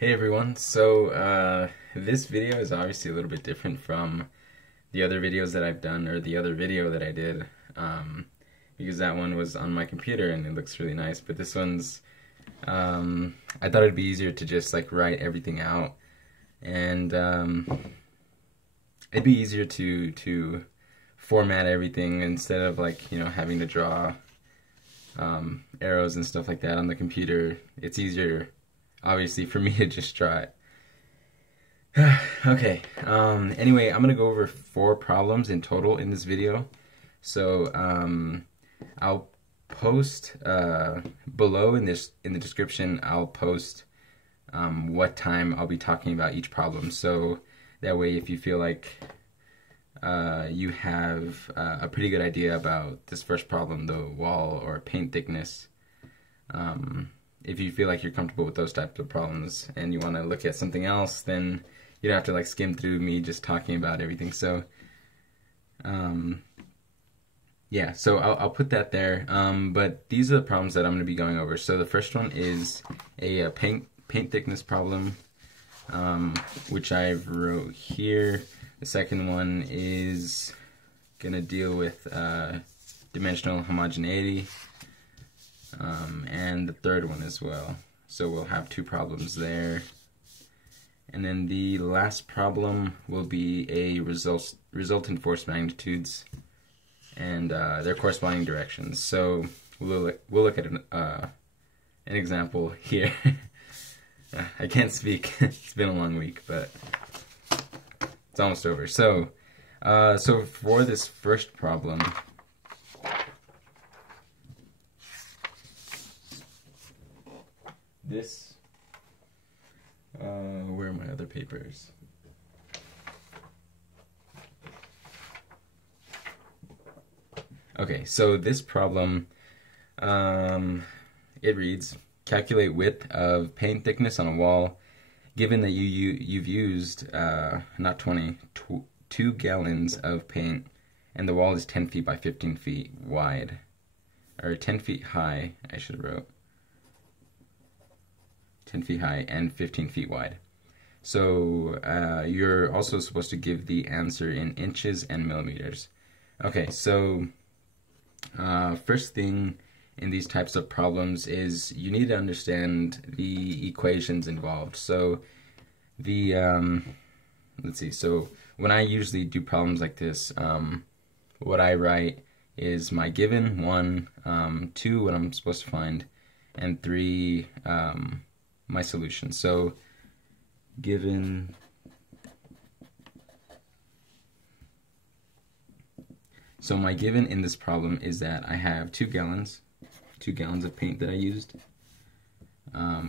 Hey everyone, so this video is obviously a little bit different from the other videos that I've done, or the other video that I did, because that one was on my computer and it looks really nice, but this one's, I thought it'd be easier to just like write everything out, and it'd be easier to format everything instead of like, having to draw arrows and stuff like that on the computer. It's easier obviously for me to just draw it. Okay, anyway, I'm gonna go over 4 problems in total in this video. So I'll post below in the description, I'll post what time I'll be talking about each problem, so that way if you feel like you have a pretty good idea about this first problem, the wall or paint thickness, if you feel like you're comfortable with those types of problems and you want to look at something else, then you don't have to like skim through me just talking about everything. So yeah, so I'll put that there, but these are the problems that I'm going to be going over. So the first one is a paint thickness problem, which I've wrote here. The second one is going to deal with dimensional homogeneity, and the third one as well. So we'll have 2 problems there. And then the last problem will be a resultant force magnitudes and their corresponding directions. So we'll look at an example here. I can't speak. It's been a long week, but it's almost over. So so for this first problem, this, where are my other papers? Okay, so this problem, it reads, calculate width of paint thickness on a wall, given that you've used, not 20, 2 gallons of paint, and the wall is 10 feet by 15 feet wide, or 10 feet high, I should have wrote. 10 feet high and 15 feet wide. So you're also supposed to give the answer in inches and millimeters. Okay, so first thing in these types of problems is you need to understand the equations involved. So the, let's see, so when I usually do problems like this, what I write is my given, 1, 2, what I'm supposed to find, and 3, my solution. So given, so my given in this problem is that I have 2 gallons of paint that I used,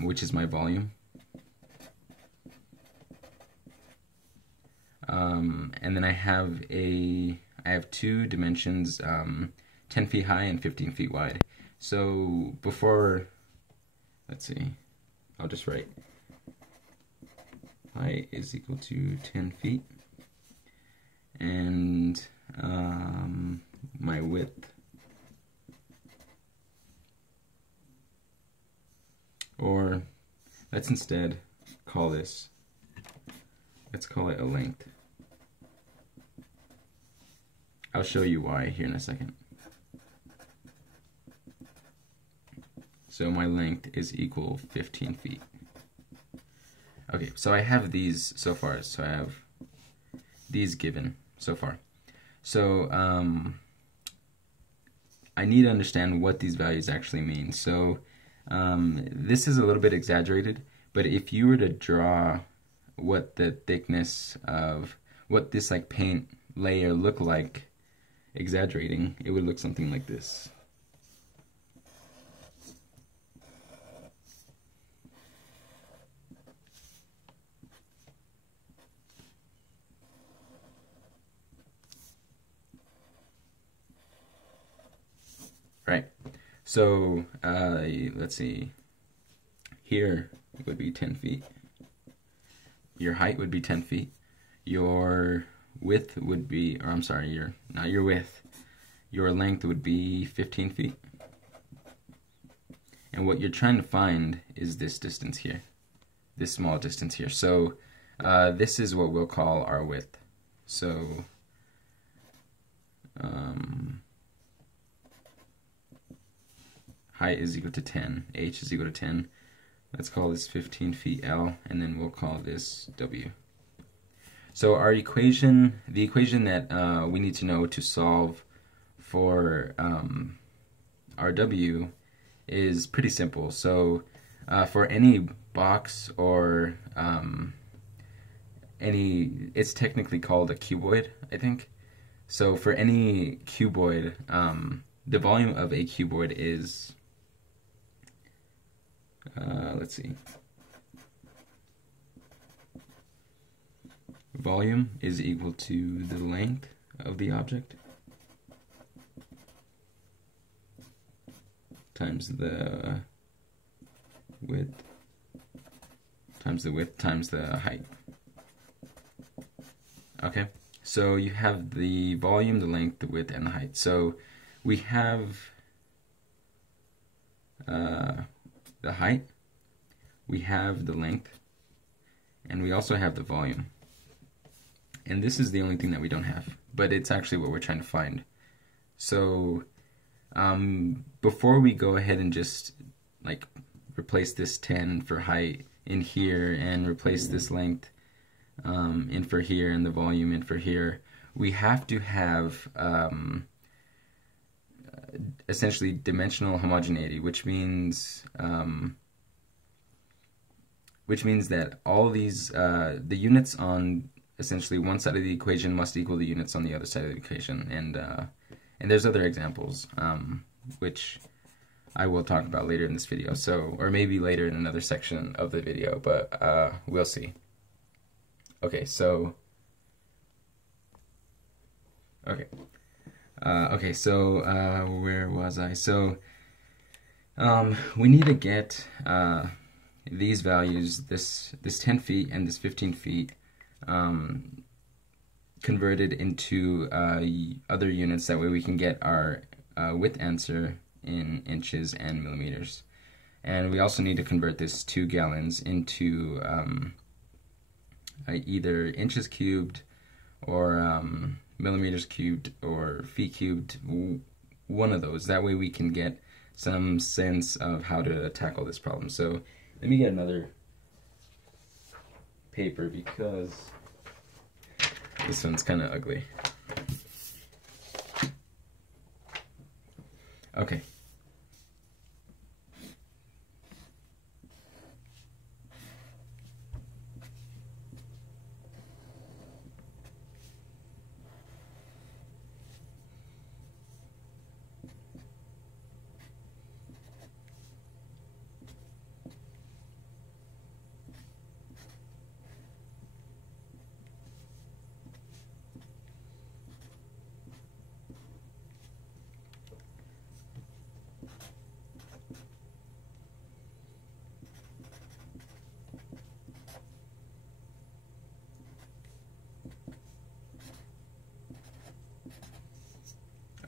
which is my volume, and then I have 2 dimensions, 10 feet high and 15 feet wide. So before, let's see, I'll just write height is equal to 10 feet, and my width, or let's instead call this, let's call it a length. I'll show you why here in a second. So my length is equal 15 feet. Okay, so I have these so far. So I have these given so far. So I need to understand what these values actually mean. So this is a little bit exaggerated, but if you were to draw what the thickness of what this like paint layer look like, exaggerating, it would look something like this. Right, so let's see, here would be 10 feet, your height would be 10 feet, your width would be, or I'm sorry, not your width, your length would be 15 feet, and what you're trying to find is this distance here. this small distance here. So this is what we'll call our width. So height is equal to 10, h is equal to 10. Let's call this 15 feet L, and then we'll call this W. So our equation, the equation that we need to know to solve for our W is pretty simple. So for any box or it's technically called a cuboid, I think. So for any cuboid, the volume of a cuboid is, let's see, volume is equal to the length of the object times the width times the height. Okay, so you have the volume, the length, the width, and the height. So we have the height, we have the length, and we also have the volume. And this is the only thing that we don't have, but it's actually what we're trying to find. So before we go ahead and just like replace this 10 for height in here and replace this length in for here and the volume in for here, we have to have essentially dimensional homogeneity, which means that all these the units on essentially one side of the equation must equal the units on the other side of the equation, and there's other examples which I will talk about later in this video, so, or maybe later in another section of the video, but we'll see. Okay, so where was I? So we need to get these values, this 10 feet and this 15 feet, converted into other units. That way we can get our width answer in inches and millimeters. And we also need to convert this 2 gallons into either inches cubed or millimeters cubed or feet cubed, one of those. That way we can get some sense of how to tackle this problem. So let me get another paper because this one's kind of ugly. Okay.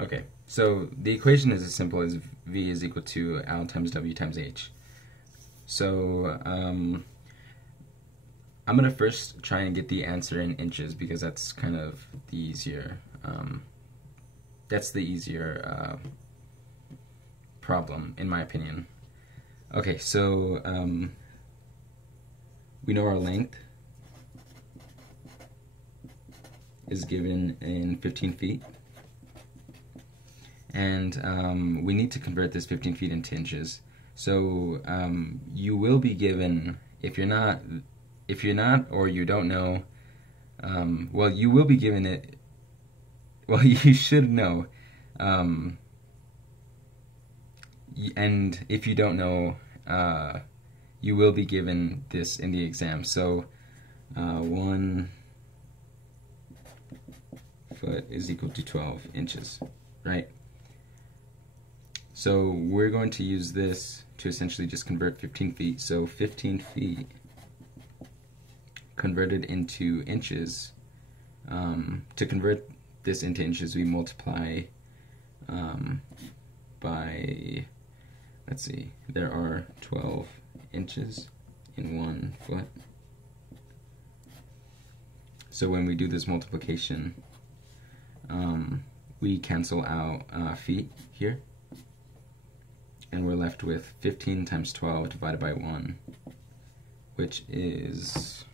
Okay, so the equation is as simple as V is equal to L times W times H. So I'm going to first try and get the answer in inches because that's kind of the easier, problem in my opinion. Okay, so we know our length is given in 15 feet. And we need to convert this 15 feet into inches. So you will be given, if you're not or you don't know, well, you will be given it, well, you should know, and if you don't know, you will be given this in the exam. So 1 foot is equal to 12 inches, right? So we're going to use this to essentially just convert 15 feet. So 15 feet converted into inches. To convert this into inches, we multiply by, let's see, there are 12 inches in 1 foot. So when we do this multiplication, we cancel out feet here, and we're left with 15 times 12 divided by 1, which is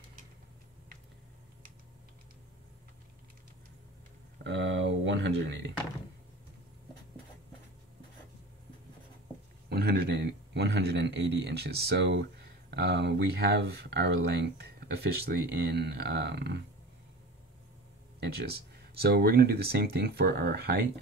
180. 180 inches. So we have our length officially in inches. So we're going to do the same thing for our height.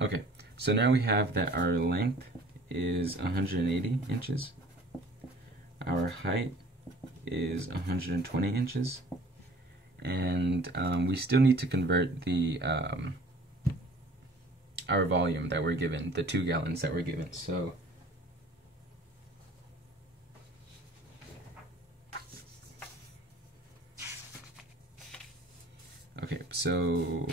Okay, so now we have that our length is 180 inches, our height is 120 inches, and we still need to convert the our volume that we're given, the 2 gallons that we're given. So okay, so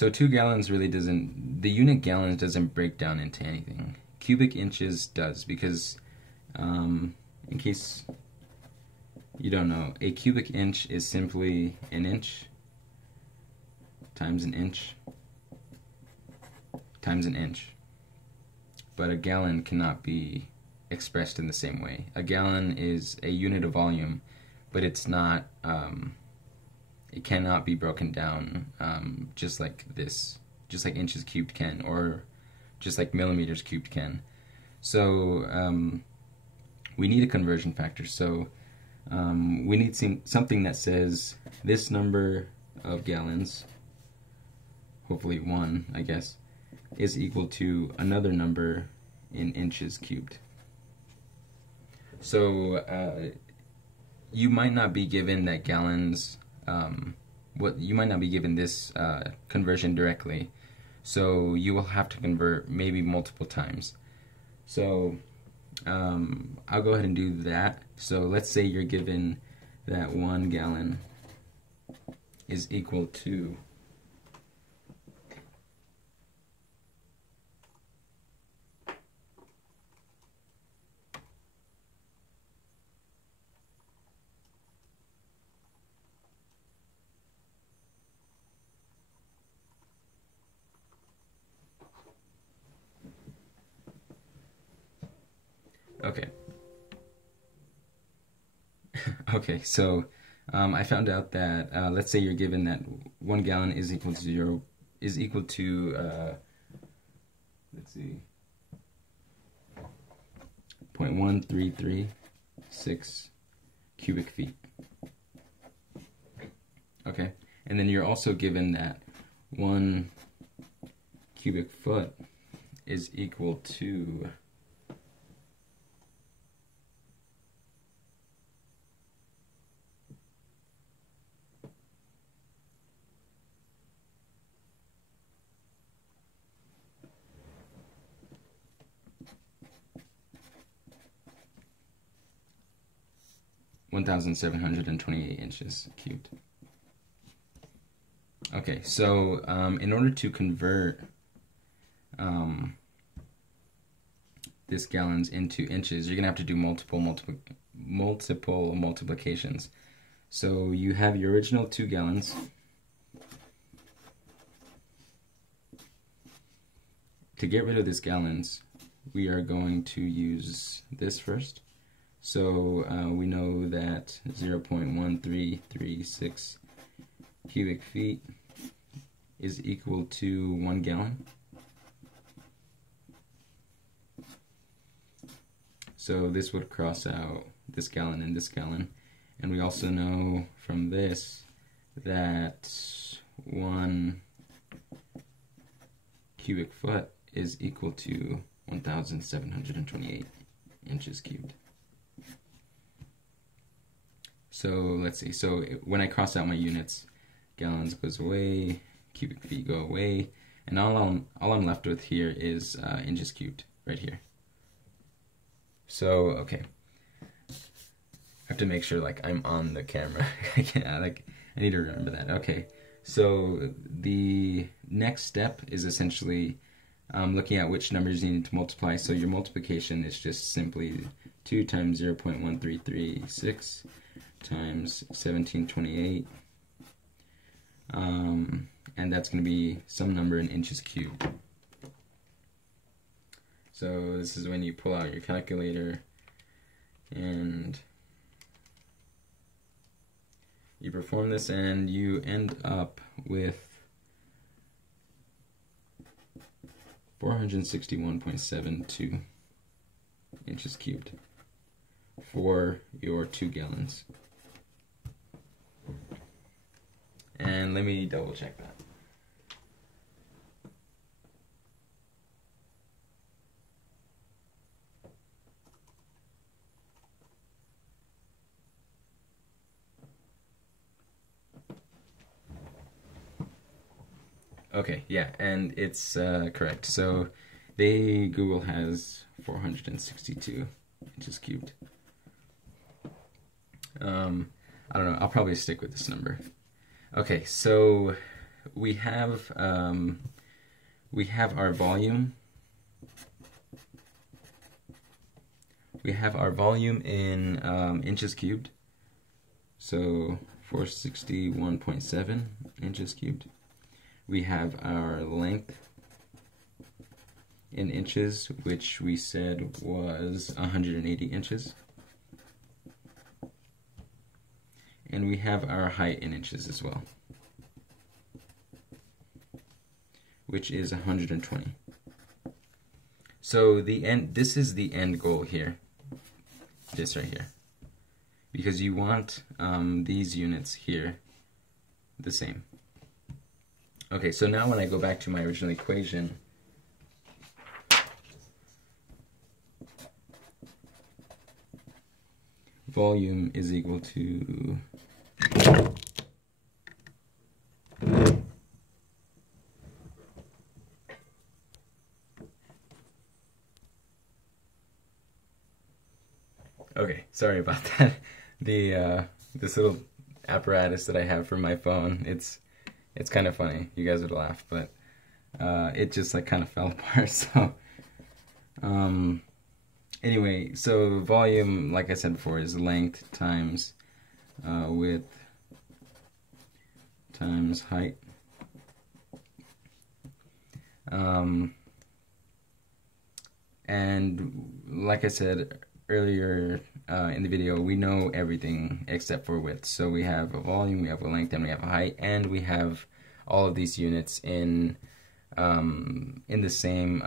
So 2 gallons really doesn't, the unit gallons doesn't break down into anything. Cubic inches does, because in case you don't know, a cubic inch is simply an inch times an inch times an inch. But a gallon cannot be expressed in the same way. A gallon is a unit of volume, but it's not, it cannot be broken down just like this, just like inches cubed can, or just like millimeters cubed can. So we need a conversion factor. So we need something that says this number of gallons, hopefully 1, I guess, is equal to another number in inches cubed. So you might not be given that gallons, you might not be given this conversion directly, so you will have to convert maybe multiple times. So I'll go ahead and do that. So let's say you're given that 1 gallon is equal to 'Okay, so I found out that let's say you're given that 1 gallon is equal to let's see, 0.1336 cubic feet. Okay, and then you're also given that 1 cubic foot is equal to 1,728 inches cubed. Okay, so in order to convert this gallons into inches, you're gonna have to do multiple multiplications. So you have your original 2 gallons. To get rid of this gallons, we are going to use this first. So we know that 0.1336 cubic feet is equal to 1 gallon. So this would cross out this gallon and this gallon. And we also know from this that 1 cubic foot is equal to 1,728 inches cubed. So let's see, so when I cross out my units, gallons goes away, cubic feet go away, and all I'm left with here is inches cubed right here. So okay, I have to make sure like I'm on the camera. I need to remember that. Okay, so the next step is essentially looking at which numbers you need to multiply. So your multiplication is just simply 2 times 0.1336 times 1728, and that's going to be some number in inches cubed. So this is when you pull out your calculator and you perform this, and you end up with 461.72 inches cubed for your 2 gallons. And let me double check that. Okay, yeah, and it's correct. So Google has 462 inches cubed. I don't know, I'll probably stick with this number. Okay, so we have our volume. We have our volume in inches cubed. So 461.7 inches cubed. We have our length in inches, which we said was 180 inches. And we have our height in inches as well, which is 120. So this is the end goal here, this right here, because you want these units here the same. Okay, so now when I go back to my original equation, volume is equal to okay, sorry about that. This little apparatus that I have for my phone, it's kind of funny. You guys would laugh, but it just like kind of fell apart. So anyway, so volume, like I said before, is length times width times height. And like I said earlier in the video, we know everything except for width. So we have a volume, we have a length, and we have a height, and we have all of these units in the same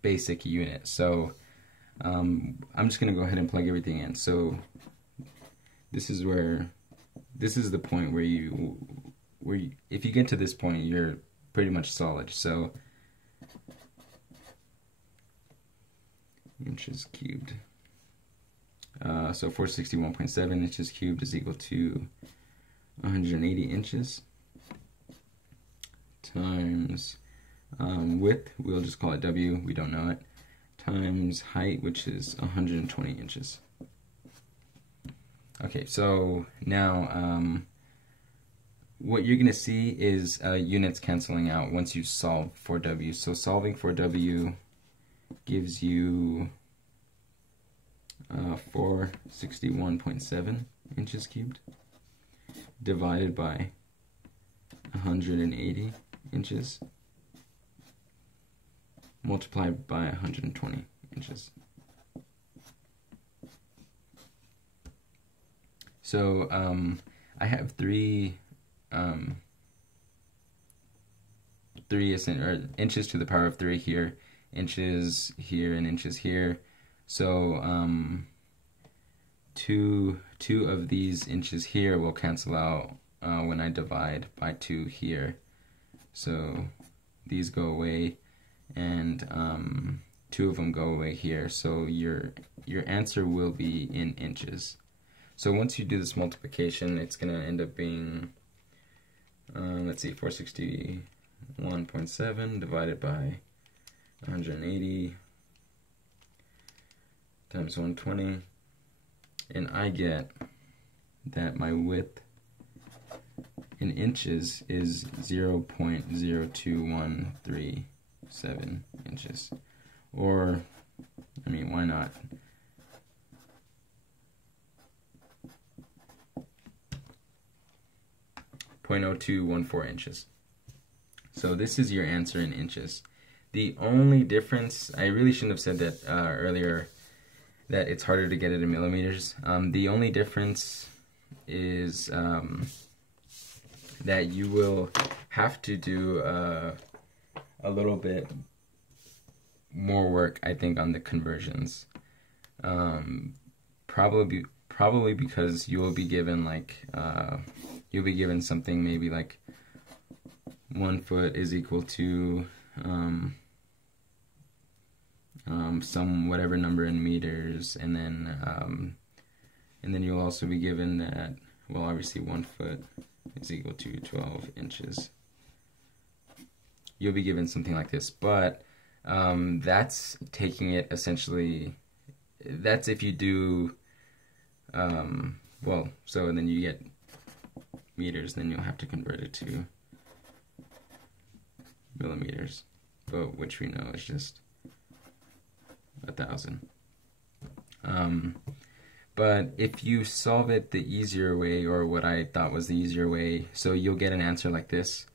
basic unit. So I'm just gonna go ahead and plug everything in. So this is the point where if you get to this point, you're pretty much solid. So inches cubed. So 461.7 inches cubed is equal to 180 inches times width, we'll just call it W, we don't know it, times height, which is 120 inches. Okay, so now what you're going to see is units canceling out once you solve for W. So solving for W gives you 461.7 inches cubed divided by 180 inches multiplied by 120 inches. So I have three inches to the power of 3 here, inches here, and inches here. So two of these inches here will cancel out when I divide by 2 here. So these go away, and 2 of them go away here. So your answer will be in inches. So once you do this multiplication, it's going to end up being let's see, 461.7 divided by 180 times 120, and I get that my width in inches is 0.02137 inches. Or, I mean, why not? .0214 inches. So this is your answer in inches. The only difference, I really shouldn't have said that earlier, that it's harder to get it in millimeters. The only difference is that you will have to do a little bit more work, I think, on the conversions. Probably because you will be given like you'll be given something maybe like 1 foot is equal to some whatever number in meters, and then you'll also be given that, well, obviously 1 foot is equal to 12 inches. You'll be given something like this, but that's taking it essentially, that's if you do, well, so then you get meters, then you'll have to convert it to millimeters, but which we know is just 1,000. But if you solve it the easier way, or what I thought was the easier way, so you'll get an answer like this.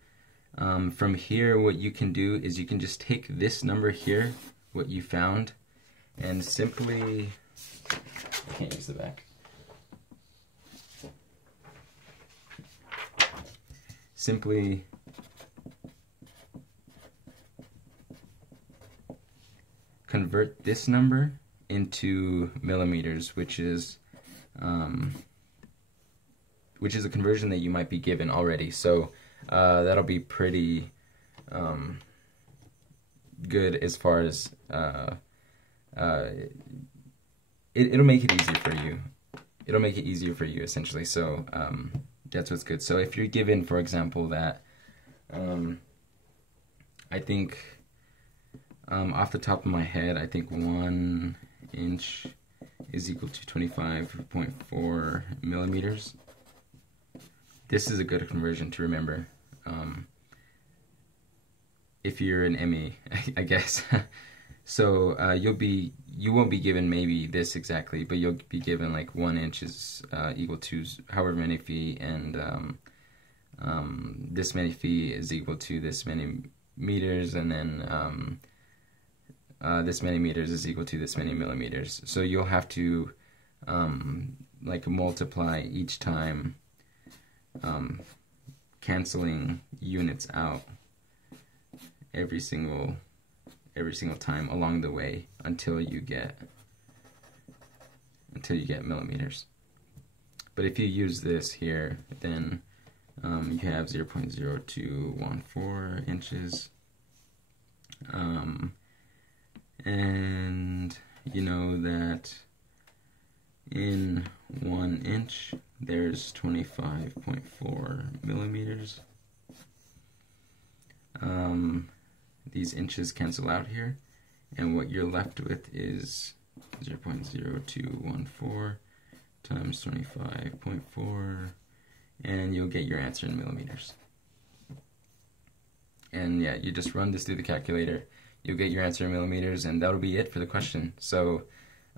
From here, what you can do is you can just take this number here, what you found, and simply, I can't use the back. Simply convert this number into millimeters, which is a conversion that you might be given already. So that'll be pretty good as far as it'll make it easier for you. It'll make it easier for you essentially. So that's what's good. So if you're given, for example, that I think off the top of my head, I think 1 inch is equal to 25.4 millimeters. This is a good conversion to remember. If you're an ME, I guess. So you won't be given maybe this exactly, but you'll be given like 1 inch is equal to however many feet, and this many feet is equal to this many meters, and then this many meters is equal to this many millimeters. So you'll have to like multiply each time, canceling units out every single time along the way until you get millimeters. But if you use this here, then you have 0.0214 inches. And you know that in 1 inch there's 25.4 millimeters. These inches cancel out here, and what you're left with is 0.0214 times 25.4, and you'll get your answer in millimeters. And yeah, you just run this through the calculator, you'll get your answer in millimeters, and that'll be it for the question. So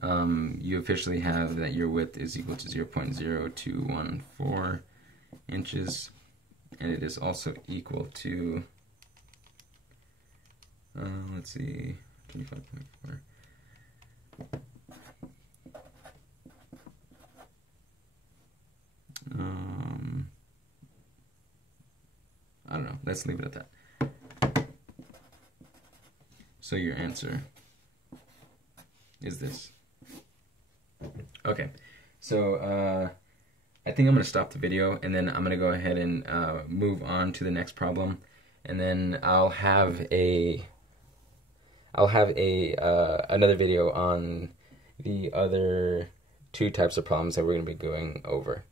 you officially have that your width is equal to 0.0214 inches, and it is also equal to, let's see, 25.4. I don't know, let's leave it at that. So your answer is this. Okay, so I think I'm going to stop the video, and then I'm going to go ahead and move on to the next problem, and then I'll have another video on the other 2 types of problems that we're going to be going over.